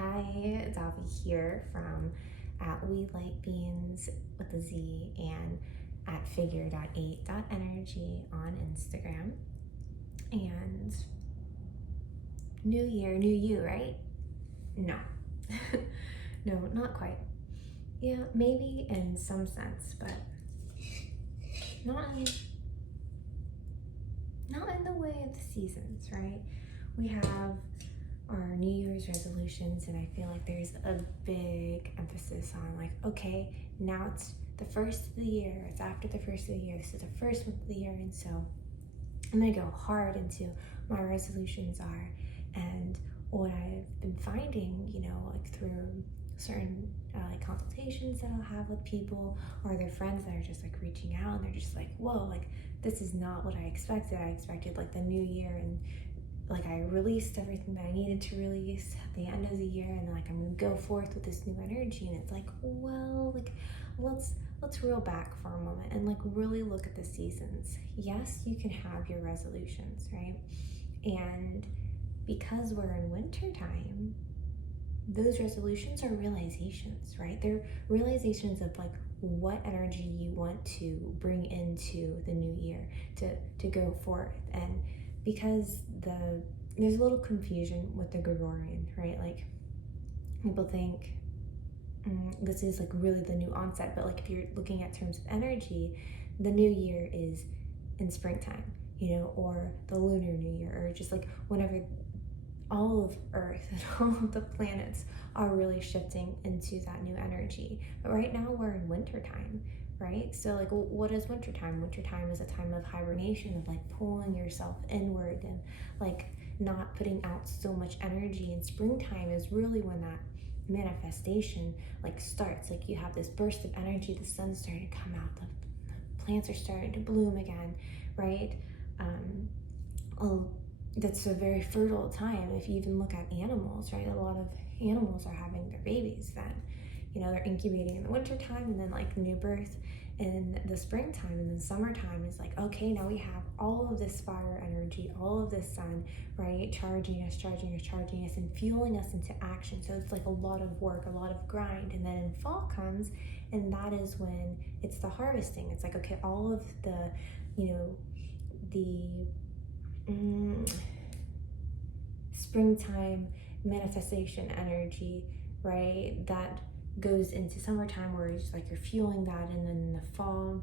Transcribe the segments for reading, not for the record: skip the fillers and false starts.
Hi, Davi here from at We Like Beans with a Z and at figure.8.energy on Instagram. And new year, new you, right? No. No, not quite. Yeah, maybe in some sense, but not in, not in the way of the seasons, right? We have our New Year's resolutions, and I feel like there's a big emphasis on like, okay, now it's the first of the year, it's after the first of the year, this is the first month of the year, and so I'm gonna go hard into my resolutions are. And what I've been finding, like through certain like consultations that I'll have with people or their friends that are just like reaching out and they're just like, whoa, like this is not what I expected. I expected like the new year and like I released everything that I needed to release at the end of the year, and then like I'm gonna go forth with this new energy. And it's like, well, like let's reel back for a moment and like really look at the seasons. Yes, you can have your resolutions, right? And because we're in winter time, those resolutions are realizations, right? They're realizations of like what energy you want to bring into the new year to go forth. And because there's a little confusion with the Gregorian, right? Like people think this is like really the new onset, but like if you're looking at terms of energy, the new year is in springtime, or the lunar new year, or just like whenever all of Earth and all of the planets are really shifting into that new energy. But right now we're in wintertime, right? So like what is wintertime? Wintertime is a time of hibernation, of like pulling yourself inward and like not putting out so much energy. And springtime is really when that manifestation like starts. Like you have this burst of energy, the sun's starting to come out, the plants are starting to bloom again, right? That's a very fertile time. If you even look at animals, right? A lot of animals are having their babies then. They're incubating in the winter time and then like new birth in the springtime, and then summertime is like, okay, now we have all of this fire energy, all of this sun, right? Charging us and fueling us into action. So it's like a lot of work, a lot of grind. And then in fall comes, and that is when it's the harvesting. It's like, okay, all of the, the springtime manifestation energy, right? That goes into summertime where it's like you're fueling that, and then in the fall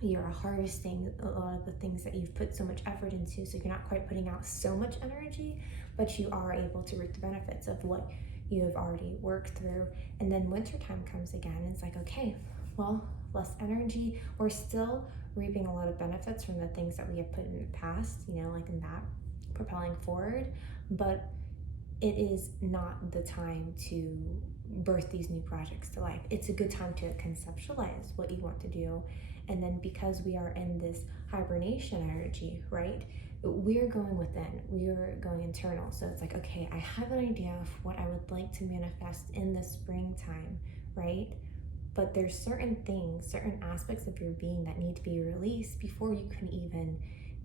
you're harvesting a lot of the things that you've put so much effort into. So you're not quite putting out so much energy, but you are able to reap the benefits of what you have already worked through. And then wintertime comes again, and it's like, okay, well, less energy. We're still reaping a lot of benefits from the things that we have put in the past, like in that propelling forward, but it is not the time to birth these new projects to life. It's a good time to conceptualize what you want to do. And then because we are in this hibernation energy, right? We're going within, we're going internal. So it's like, okay, I have an idea of what I would like to manifest in the springtime, right? But there's certain things, certain aspects of your being that need to be released before you can even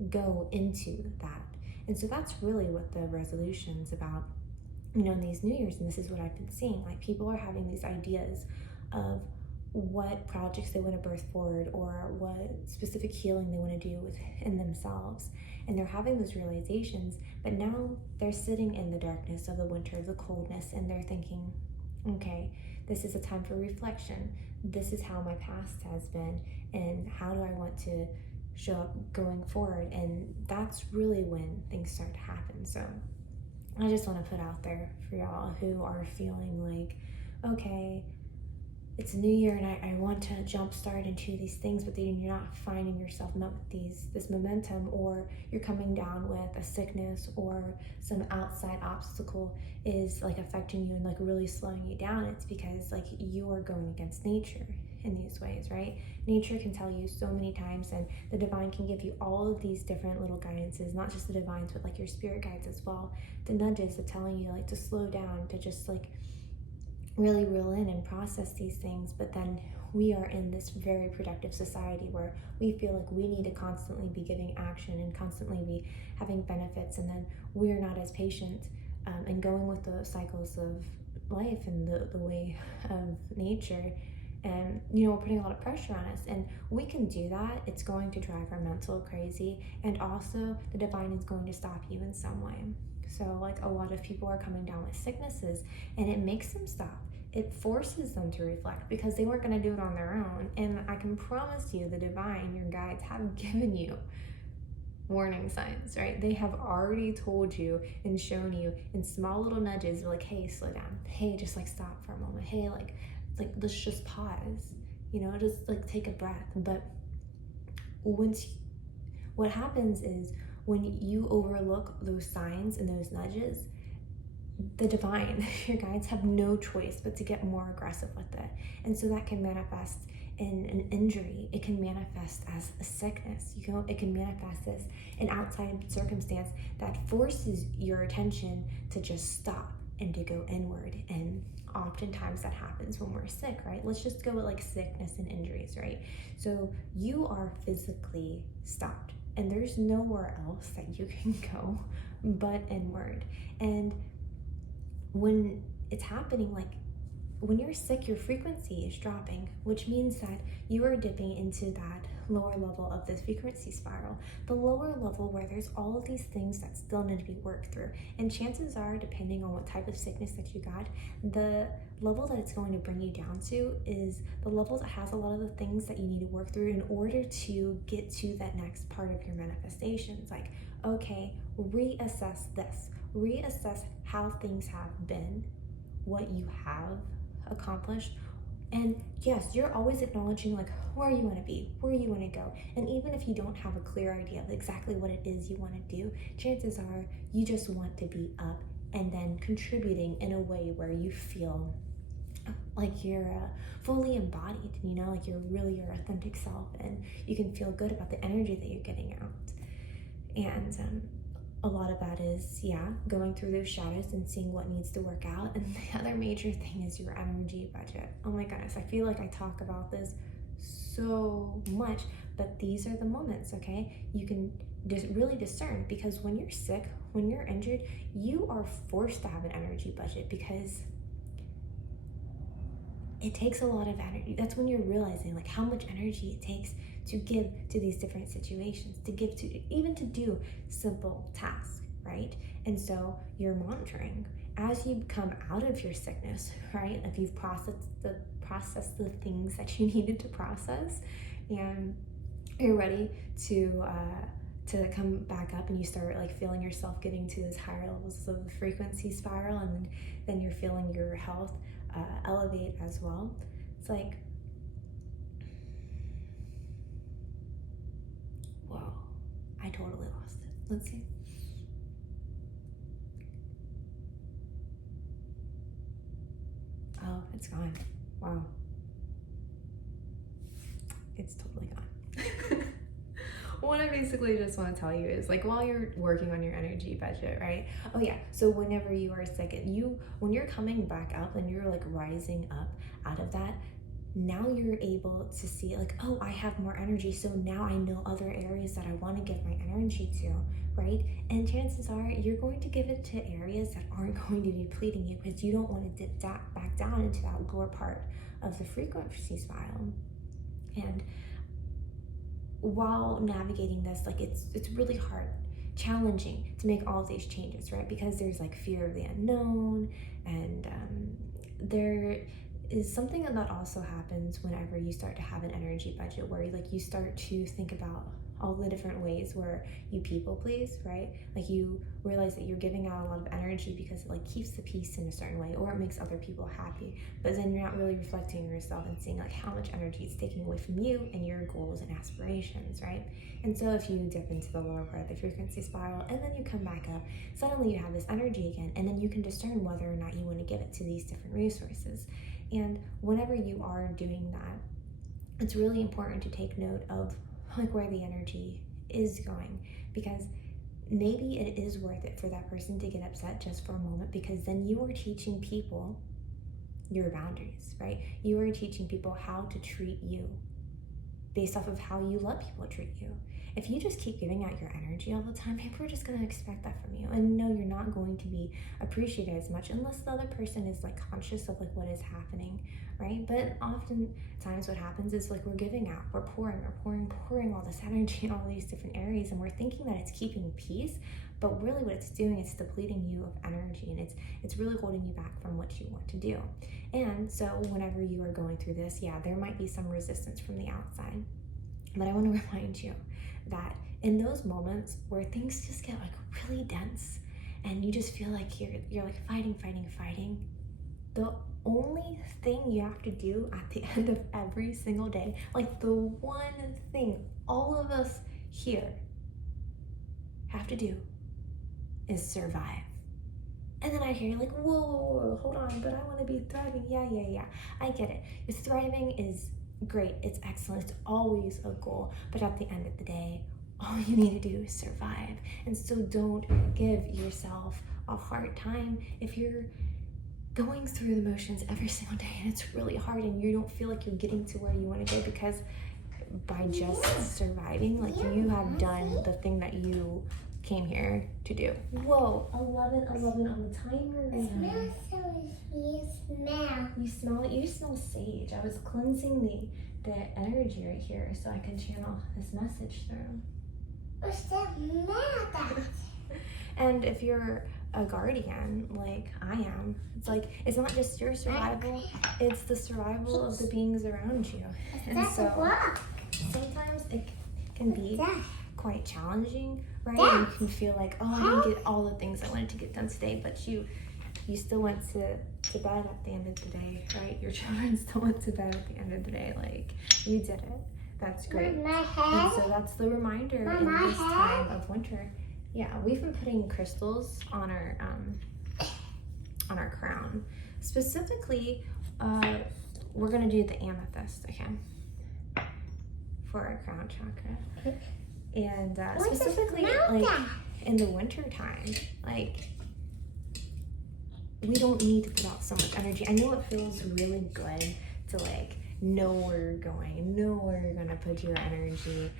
go into that. And so that's really what the resolution's about, in these New Year's. And this is what I've been seeing. Like people are having these ideas of what projects they want to birth forward or what specific healing they want to do within themselves. And they're having those realizations, but now they're sitting in the darkness of the winter, of the coldness, and they're thinking, okay, this is a time for reflection. This is how my past has been, and how do I want to show up going forward? And that's really when things start to happen. So I just want to put out there for y'all who are feeling like, okay, it's a new year and I want to jumpstart into these things, but then you're not finding yourself met with this momentum, or you're coming down with a sickness or some outside obstacle is like affecting you and like really slowing you down. It's because like you are going against nature in these ways, right? Nature can tell you so many times, and the divine can give you all of these different little guidances, not just the divines, but like your spirit guides as well. The nudges of telling you like to slow down, to just like really reel in and process these things. But then we are in this very productive society where we feel like we need to constantly be giving action and constantly be having benefits, and then we're not as patient and going with the cycles of life and the way of nature. And we're putting a lot of pressure on us, and we can do that. It's going to drive our mental crazy, and also the divine is going to stop you in some way. So like a lot of people are coming down with sicknesses, and it makes them stop. It forces them to reflect because they weren't going to do it on their own. And I can promise you, the divine, your guides, have given you warning signs, right? They have already told you and shown you in small little nudges, like, hey, slow down. Hey, just like stop for a moment. Hey, like let's just pause. Just like take a breath. But what happens is when you overlook those signs and those nudges, the divine, your guides, have no choice but to get more aggressive with it. And so that can manifest in an injury. It can manifest as a sickness. It can manifest as an outside circumstance that forces your attention to just stop and to go inward. And oftentimes that happens when we're sick, right? Let's just go with like sickness and injuries, right? So you are physically stopped, and there's nowhere else that you can go but inward. And when it's happening, like when you're sick, your frequency is dropping, which means that you are dipping into that lower level of this frequency spiral, the lower level where there's all of these things that still need to be worked through. And chances are, depending on what type of sickness that you got, the level that it's going to bring you down to is the level that has a lot of the things that you need to work through in order to get to that next part of your manifestations. Like, okay, reassess this, reassess how things have been, what you have accomplished. And yes, you're always acknowledging like where you want to be, where you want to go. And even if you don't have a clear idea of exactly what it is you want to do, chances are you just want to be up and then contributing in a way where you feel like you're fully embodied, like you're really your authentic self, and you can feel good about the energy that you're getting out. And a lot of that is, going through those shadows and seeing what needs to work out. And the other major thing is your energy budget. Oh my goodness, I feel like I talk about this so much, but these are the moments, okay? You can just really discern, because when you're sick, when you're injured, you are forced to have an energy budget because it takes a lot of energy. That's when you're realizing like how much energy it takes to give to these different situations, to give to, even to do simple tasks, right? And so you're monitoring as you come out of your sickness, right? If you've processed the things that you needed to process, and you're ready to come back up, and you start like feeling yourself getting to those higher levels of the frequency spiral, and then you're feeling your health elevate as well. It's like, whoa, I totally lost it. Let's see. Oh, it's gone. Wow. It's totally gone. What I basically just want to tell you is like, while you're working on your energy budget, right? Oh yeah, so whenever you are sick, when you're coming back up and you're like rising up out of that, now you're able to see like, oh, I have more energy, so now I know other areas that I want to give my energy to, right? And chances are you're going to give it to areas that aren't going to be depleting you, because you don't want to dip back down into that lower part of the frequency spiral. And while navigating this, like it's really hard, challenging to make all of these changes, right? Because there's like fear of the unknown, and there is something that also happens whenever you start to have an energy budget, where you start to think about all the different ways where you people please, right? Like you realize that you're giving out a lot of energy because it like keeps the peace in a certain way, or it makes other people happy, but then you're not really reflecting on yourself and seeing like how much energy it's taking away from you and your goals and aspirations, right? And so if you dip into the lower part of the frequency spiral and then you come back up, suddenly you have this energy again, and then you can discern whether or not you want to give it to these different resources. And whenever you are doing that, it's really important to take note of like where the energy is going, because maybe it is worth it for that person to get upset just for a moment, because then you are teaching people your boundaries, right? You are teaching people how to treat you based off of how you let people treat you. if you just keep giving out your energy all the time, people are just going to expect that from you. And no, you're not going to be appreciated as much unless the other person is like conscious of like what is happening, right? But oftentimes what happens is like we're giving out, we're pouring all this energy in all these different areas, and we're thinking that it's keeping peace, but really what it's doing is depleting you of energy, and it's really holding you back from what you want to do. And so whenever you are going through this, yeah, there might be some resistance from the outside, but I want to remind you that in those moments where things just get like really dense and you just feel like you're like fighting, the only thing you have to do at the end of every single day, like the one thing all of us here have to do, is survive. And then I hear like, whoa, hold on, but I want to be thriving. Yeah, I get it. Thriving is great, it's excellent, it's always a goal, but at the end of the day, all you need to do is survive. And so don't give yourself a hard time if you're going through the motions every single day and it's really hard and you don't feel like you're getting to where you want to go, because by just surviving, like you have done the thing that you came here to do. Whoa, 11 on the timer. You smell it? You smell sage. I was cleansing the energy right here so I could channel this message through. What's that mad? And if you're a guardian like I am, it's like it's not just your survival, it's the survival of the beings around you. And so sometimes it can be quite challenging, right? You can feel like, oh, I didn't get all the things I wanted to get done today, but you still went to bed at the end of the day, right? Your children still went to bed at the end of the day. Like, you did it. That's great. And so that's the reminder in this time of winter. Yeah, we've been putting crystals on our crown. Specifically, we're gonna do the amethyst, okay, for our crown chakra. And specifically, like in the winter time, like we don't need to put out so much energy. I know it feels really good to like know where you're going, know where you're gonna put your energy,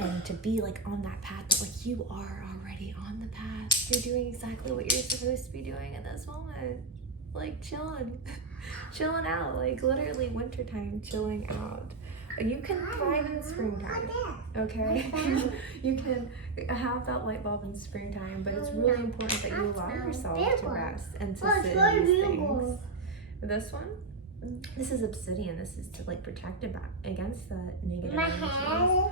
and to be like on that path, but like you are already on the path. You're doing exactly what you're supposed to be doing in this moment. Like chilling out, like literally wintertime chilling out. You can thrive in springtime, okay? You can have that light bulb in springtime, but it's really important that you allow yourself to rest and to sit in these things. This one? This is obsidian. This is to like protect against the negative energies.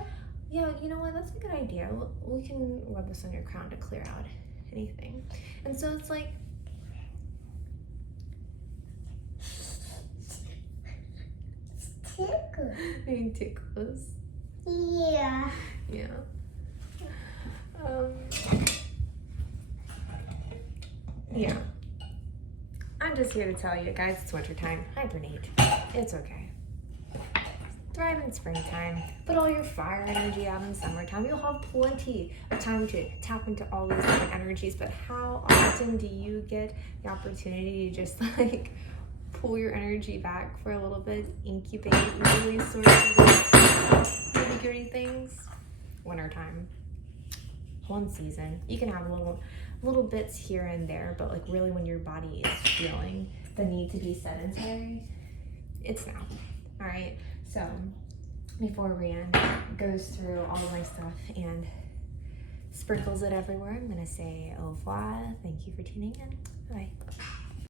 Yeah, you know what? That's a good idea. We can rub this on your crown to clear out anything. And so it's like, it tickles. Yeah. Yeah. Yeah. I'm just here to tell you guys it's wintertime. Hibernate. It's okay. Thrive in springtime. Put all your fire energy out in summertime. You'll have plenty of time to tap into all these different energies, but how often do you get the opportunity to just like pull your energy back for a little bit, incubate, really sort of nitty gritty things? Wintertime. One season. You can have little bits here and there, but like really when your body is feeling the need to be sedentary, it's now. All right. So before Rian goes through all of my stuff and sprinkles it everywhere, I'm gonna say au revoir. Thank you for tuning in. Bye.